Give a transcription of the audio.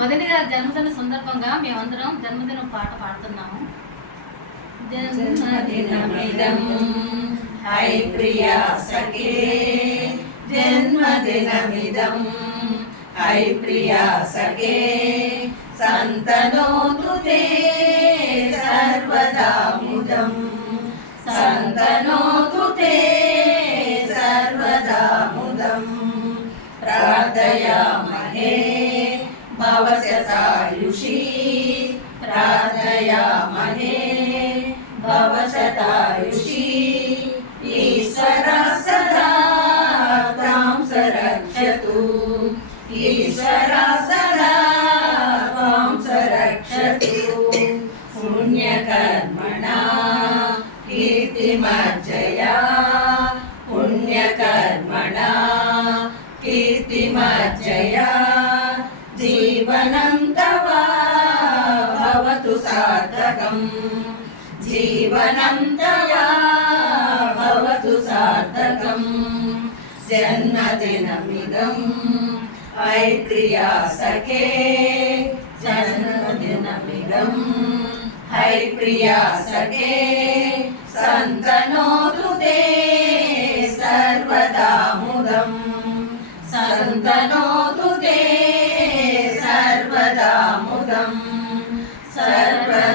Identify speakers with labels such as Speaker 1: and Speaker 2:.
Speaker 1: వదిన గారి జన్మదిన సందర్భంగా మేమందరం జన్మదినం పాట పాడుతున్నాము.
Speaker 2: జన్మదినమిదం. హై ప్రియా సఖే. జన్మదినమిదం. హై ప్రియా సఖే. సంతనోతు తే సర్వదా ముదం. సంతనోతు తే సర్వదా ముదం. ప్రార్థయామహే. भवशतायुषी प्रार्थयामहे। भवशतायुषी ईश्वरा सदा तां सरक्षतु। ईश्वरा सदा त्वां संरक्षतु। पुण्यकर्मणा कीर्तिमर्जया पुण्यकर्मणा कीर्तिमर्जया జీవనం తవ భవతు సార్థకం జీవనం తవ భవతు సార్థకం జన్మదినమిదం ఐత్రియా సఖే జన్మదినమిదం హై ప్రియా సఖే సంతనోతు తే సర్వదా ముదం సంతనో Sarva